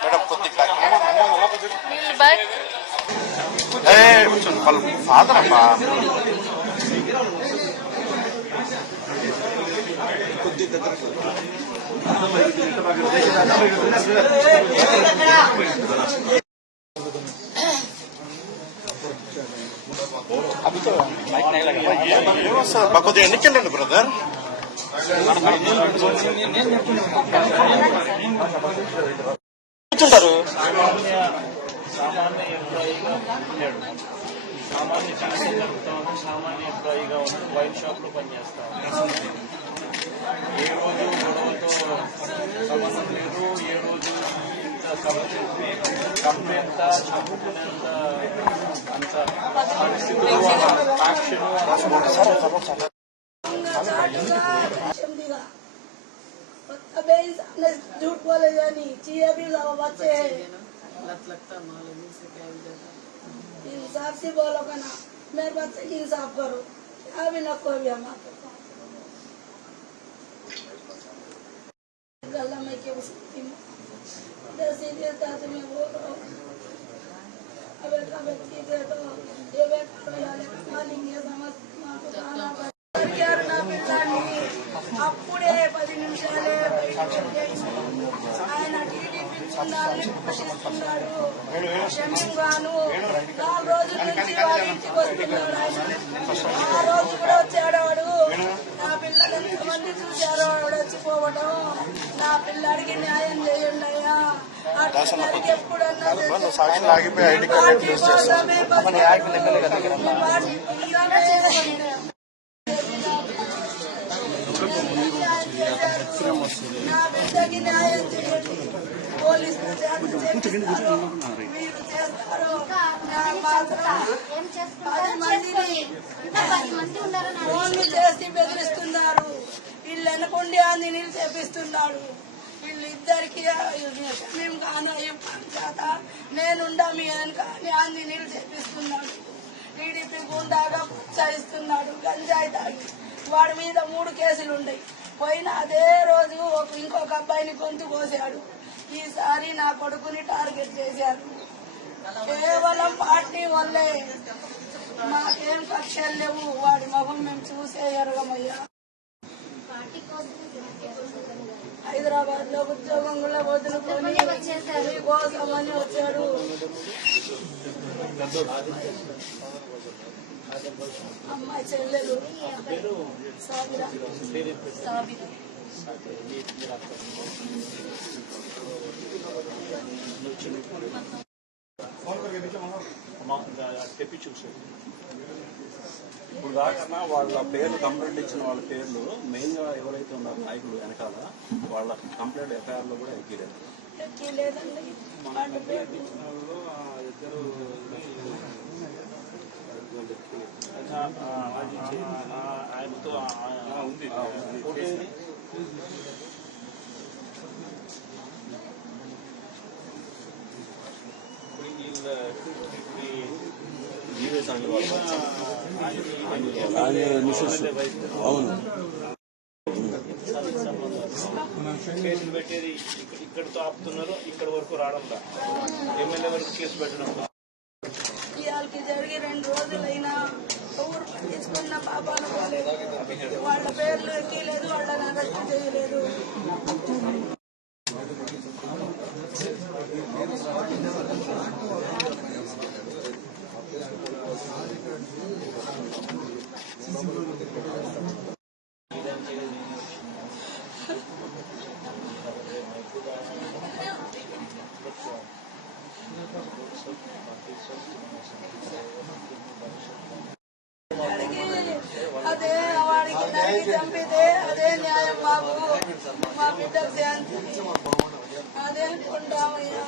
Madam కొద్దిగా వాళ్ళ father అమ్మా కొద్దిగా ఎన్నికెళ్ళండి బ్రదర్. కూర్చుంటారు. సామాన్య ఎంప్లాయీగా ఉన్నాడు. సామాన్య ట్యాక్సీ జరుపుతాను. సామాన్య ఎంప్లాయీగా ఉన్నాడు. వైన్ షాప్ లో పనిచేస్తాను. ఏ రోజు గొడవలతో సంబంధం లేదు. ఏ రోజు కంప్లైంట్ చదువుకునేంత అంత పరిస్థితులు యాక్షన్ अबे झूठ बोले जानी चाहिए भी बच्चे है लगता मालूम से क्या इंसाफ से बोलो का ना मेरे बच्चे की इंसाफ करो अभी न कोई भी हम गला में क्यों सकती हूँ सीरियस था तो मैं बोल रहा हूँ अब बच्ची थे तो ये बेटा मालेंगे समझ అప్పుడే 10 నిమిషాలే ఆయన టీడీపీ ప్రశ్నిస్తున్నాడు. క్షమింగాను 4 రోజుల నుంచి వాడి ఇంటికి వస్తున్నాడు. ఆ రోజు కూడా వచ్చాడు వాడు. నా పిల్లలు ఎంతమంది చూశారో వాడు వచ్చిపోవడం. నా పిల్లాడికి న్యాయం చేయండి అయ్యా. ఆ పిల్లడికి ఎప్పుడన్నా నా బిడ్డకి న్యాయం చేయండి. పోలీసులు మీరు చేస్తారు. ఫోన్లు చేసి బెదిరిస్తున్నారు. వీళ్ళు వెనకుండి ఆంజనేయులు చేపిస్తున్నాడు. వీళ్ళిద్దరికి మేము కాను చేత నేనుండా మీ వెనక ఆంజనేయులు చేపిస్తున్నాడు. టీడీపీ గుండాగా ప్రోత్సహిస్తున్నాడు. గంజాయి తాగి వాడి మీద 3 కేసులు ఉన్నాయి. పోయిన అదే రోజు ఇంకొక అబ్బాయిని గొంతు కోసాడు. ఈసారి నా కొడుకుని టార్గెట్ చేశారు. కేవలం పార్టీ వల్లే. మాకేం కక్షలు లేవు. వాడి మొహం మేము చూసే ఎరగమయ్యా. హైదరాబాద్ లో ఉద్యోగం కూడా వదులుకొని కోసమని వచ్చాడు. అమ్మాయి చెల్లెలు సాబిరా. తెప్పి చూసాడు. ఇప్పుడు దాకన్నా వాళ్ళ పేర్లు కంప్లైంట్ ఇచ్చిన వాళ్ళ పేర్లు మెయిన్ గా ఎవరైతే ఉన్నారో నాయకులు వెనకాల వాళ్ళ కంప్లైంట్ ఎఫ్ఐఆర్ లో కూడా ఎక్కిలేదు. ఆయనతో ఉంది అవును కేసులు పెట్టేది ఇక్కడితో ఆపుతున్నారు. ఇక్కడ వరకు రావడం ఎమ్మెల్యే వరకు కేసు పెట్టడం. ఇవాళకి జరిగి 2 రోజులైనా ఊరు పట్టించుకున్న పాపాలు పోలేదు. వాళ్ళ పేర్లు ఎక్కలేదు. వాళ్ళని అరెస్ట్ చేయలేదు. అదే వాడికి నరికి చంపితే అదే న్యాయం మాకు. మా బిడ్డకు శాంతి అదే అనుకుంటామయ్యా.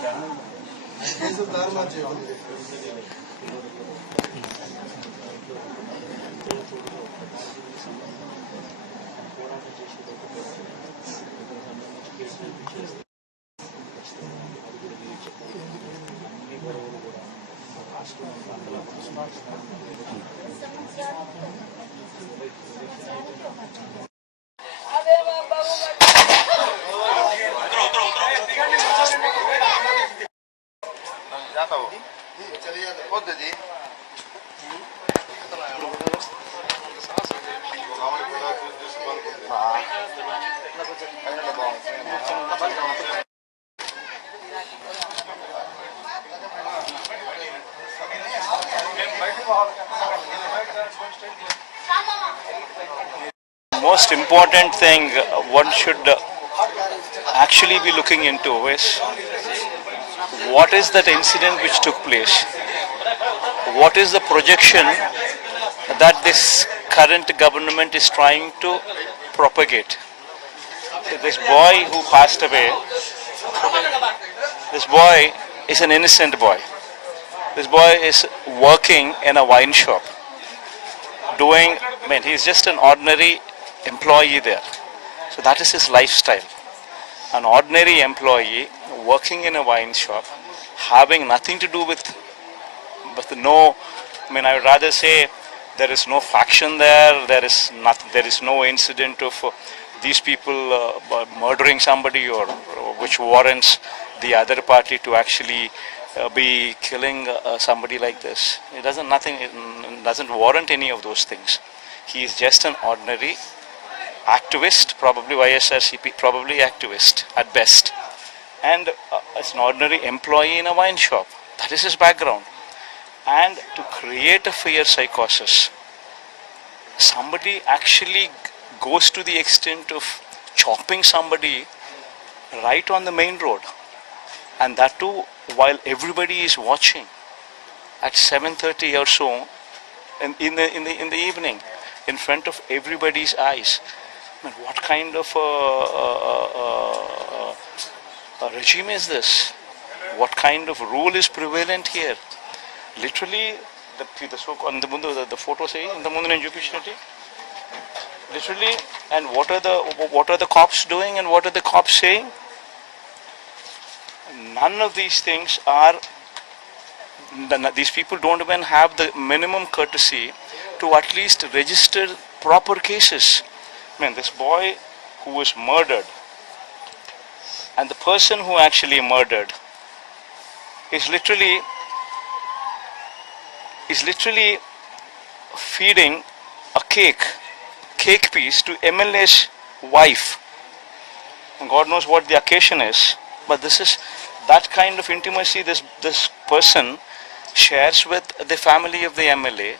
most important thing one should actually be looking into is what is that incident which took place? What is the projection that this current government is trying to propagate? So this boy who passed away, this boy is an innocent boy. This boy is working in a wine shop, he's just an ordinary employee there. So that is his lifestyle. An ordinary employee working in a wine shop, having nothing to do with no, I would rather say there is no faction there, there is no incident of these people murdering somebody or which warrants the other party to actually be killing somebody like this. It doesn't warrant any of those things. He is just an ordinary activist, probably YSRCP, probably activist at best, and as an ordinary employee in a wine shop. That is his background. And to create a fear psychosis, somebody actually goes to the extent of chopping somebody right on the main road, and that too while everybody is watching at 7:30 or so in the evening, in front of everybody's eyes. What kind of a regime is this? What kind of rule is prevalent here? Literally, the photo say in the mundu nenu chupichinati. Literally, and what are the cops doing and what are the cops saying? None of these things are. These people don't even have the minimum courtesy to at least register proper cases. This boy who was murdered, and the person who actually murdered is literally feeding a cake piece to MLA's wife. And God knows what the occasion is, but this is that kind of intimacy this person shares with the family of the MLA,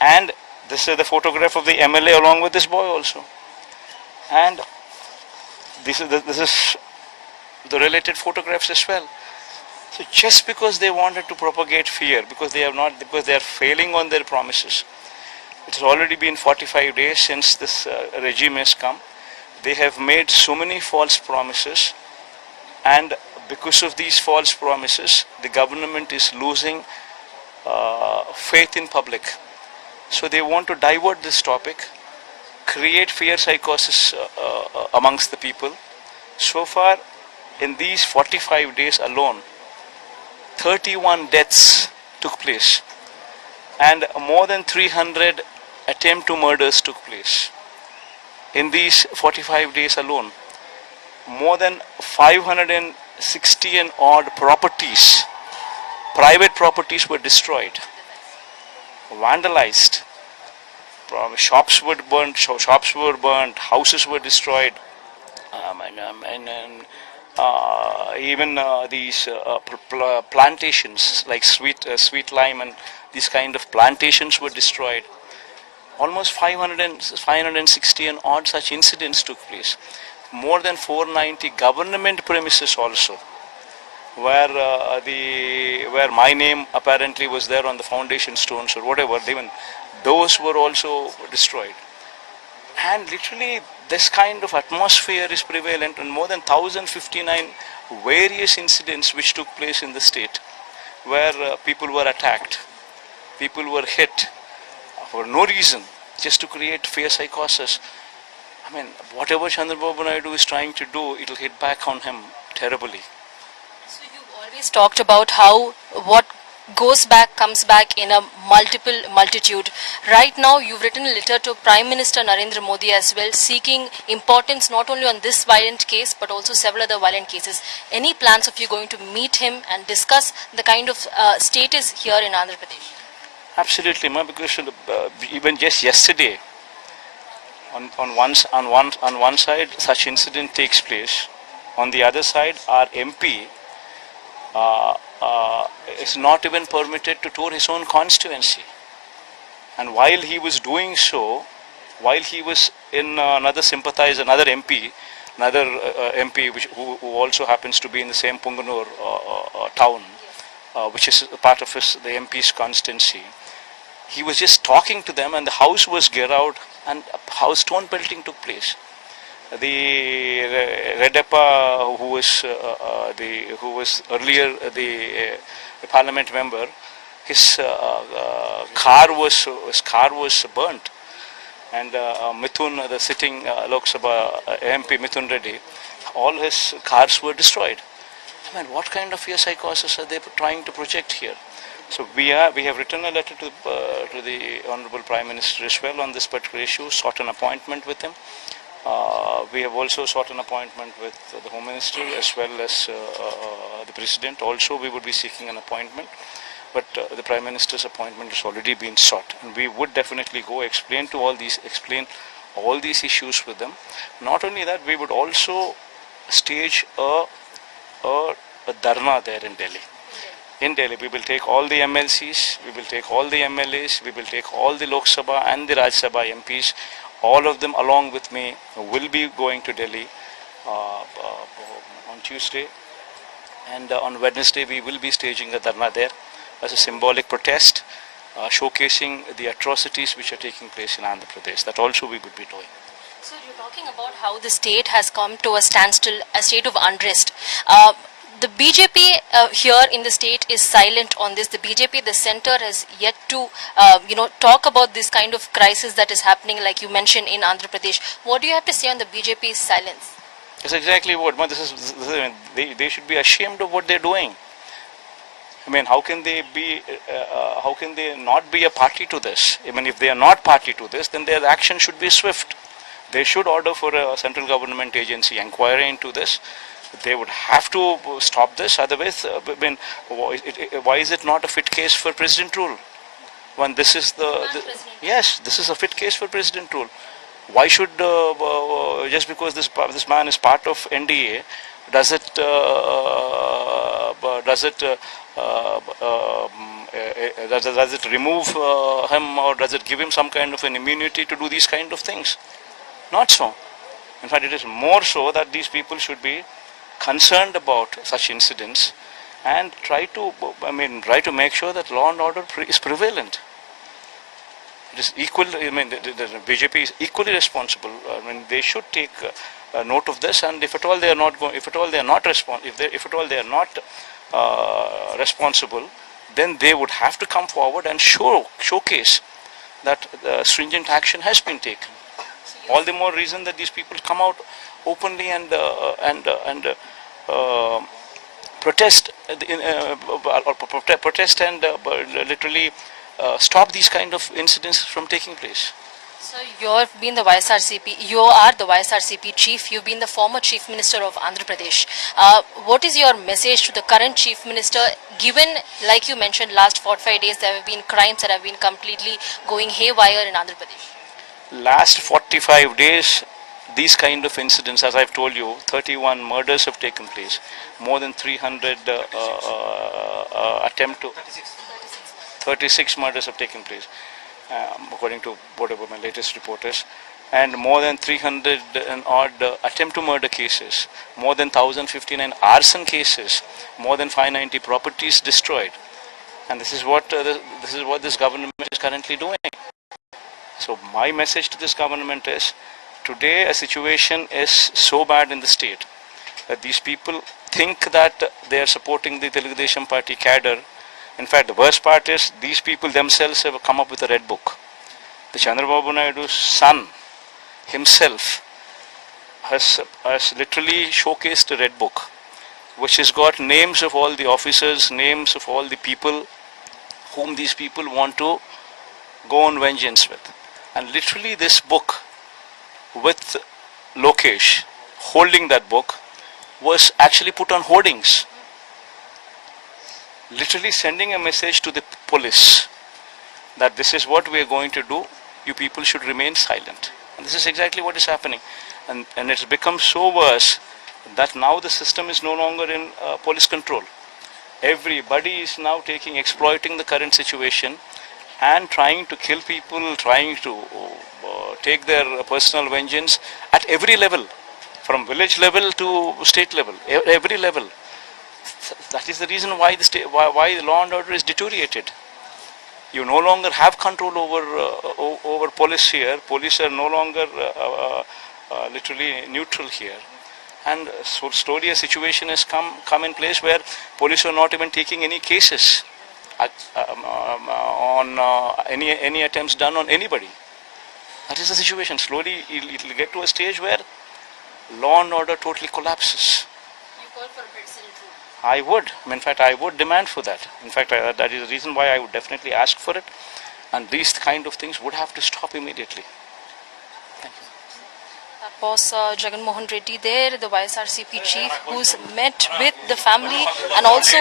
and this is the photograph of the MLA along with this boy also. And this is the related photographs as well. So just because they wanted to propagate fear, because they are failing on their promises. It has already been 45 days since this regime has come. They have made so many false promises, and because of these false promises, the government is losing faith in public. So they want to divert this topic, create fear psychosis amongst the people. So far, in these 45 days alone, 31 deaths took place, and more than 300 attempt to murders took place. In these 45 days alone, more than 560 and odd properties, private properties were destroyed, vandalized. Shops were burnt, houses were destroyed, even these plantations like sweet lime and these kind of plantations were destroyed. Almost 560 and odd such incidents took place. More than 490 government premises also, where my name apparently was there on the foundation stones or whatever, even those were also destroyed. And literally this kind of atmosphere is prevalent in more than 1059 various incidents which took place in the state, where people were attacked, people were hit for no reason, just to create fear psychosis. Whatever Chandrababu Naidu is trying to do, it will hit back on him terribly. So you've always talked about how what goes back comes back in a multitude. Right now you've written a letter to Prime Minister Narendra Modi as well, seeking importance not only on this violent case but also several other violent cases. Any plans of you going to meet him and discuss the kind of status here in Andhra Pradesh? Absolutely, because even just yesterday, on one side such incident takes place, on the other side our MP is not even permitted to tour his own constituency, and while he was doing so, while he was in another sympathizer, another MP, who also happens to be in the same Punganur town, which is a part of the MP's constituency. He was just talking to them, and the house was geared out, and house stone belting took place. The Redappa, who was earlier the parliament member, his car was burnt, and Mithun, the sitting Lok Sabha MP Mithun Reddy, all his cars were destroyed. I mean, what kind of fear psychosis are they trying to project here? So we have written a letter to the Honorable Prime Minister as well on this particular issue, sought an appointment with him. We have also sought an appointment with the Home Minister as well as the President. Also, we would be seeking an appointment, but the Prime Minister's appointment has already been sought, and we would definitely go explain all these issues with them. Not only that, we would also stage a dharna there in Delhi. In Delhi, we will take all the MLCs, we will take all the MLAs, we will take all the Lok Sabha and the Rajya Sabha MPs. All of them along with me will be going to Delhi on Tuesday, and on Wednesday we will be staging a dharna there as a symbolic protest, showcasing the atrocities which are taking place in Andhra Pradesh. That also we would be doing. So you're talking about how the state has come to a standstill, a state of unrest. The BJP here in the state is silent on this. The BJP, the centre, has yet to, talk about this kind of crisis that is happening, like you mentioned in Andhra Pradesh. What do you have to say on the BJP's silence? That's exactly what. They should be ashamed of what they're doing. I mean, how can they not be a party to this? I mean, if they are not party to this, then their action should be swift. They should order for a central government agency inquiry into this. They would have to stop this. Otherwise, why is it not a fit case for president rule? When this is yes, this is a fit case for president rule. Why should just because this man is part of NDA, does it remove him, or does it give him some kind of an immunity to do these kind of things? Not so. In fact, it is more so that these people should be concerned about such incidents and try to make sure that law and order is prevalent. It is equal. I mean, the BJP is equally responsible. I mean, they should take note of this, and if at all they are not responsible, then they would have to come forward and showcase that stringent action has been taken. All the more reason that these people come out openly and protest and literally stop these kind of incidents from taking place. So you have been the YSRCP. You are the YSRCP chief. You've been the former chief minister of Andhra Pradesh. What is your message to the current chief minister? Given, like you mentioned, last 45 days there have been crimes that have been completely going haywire in Andhra Pradesh. Last 45 days, these kind of incidents, as I've told you, 31 murders have taken place. More than 300 36 murders have taken place, according to whatever my latest report is. And more than 300 and odd attempt to murder cases, more than 1,059 arson cases, more than 590 properties destroyed. And this is what this government is currently doing. So my message to this government is, today a situation is so bad in the state that these people think that they are supporting the Telugu Desam Party cadre. In fact, the worst part is these people themselves have come up with a red book. The Chandrababu Naidu's son himself has literally showcased a red book, which has got names of all the officers, names of all the people whom these people want to go on vengeance with. And literally this book, with Lokesh holding that book, was actually put on hoardings, literally sending a message to the police that this is what we are going to do, you people should remain silent. And this is exactly what is happening. And it's become so worse that now the system is no longer in police control. Everybody is now exploiting the current situation and trying to kill people, trying to take their personal vengeance at every level, from village level to state level, every level. That is the reason why why the law and order is deteriorated. You no longer have control over police here. Police are no longer literally neutral here. And so slowly a situation has come in place where police are not even taking any cases on any attempts done on anybody. That is the situation. Slowly it will get to a stage where law and order totally collapses. You call for a president rule. I would. In fact, I would demand for that. In fact, that is the reason why I would definitely ask for it. And these kind of things would have to stop immediately. Thank you. That was Jagan Mohan Reddy there, the YSRCP chief, who's met with the family and also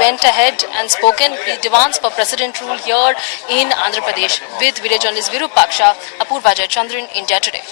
went ahead and spoken. He demands for president rule here in Andhra Pradesh. With video journalist Virupaksha, Apurva Jayachandran, India Today.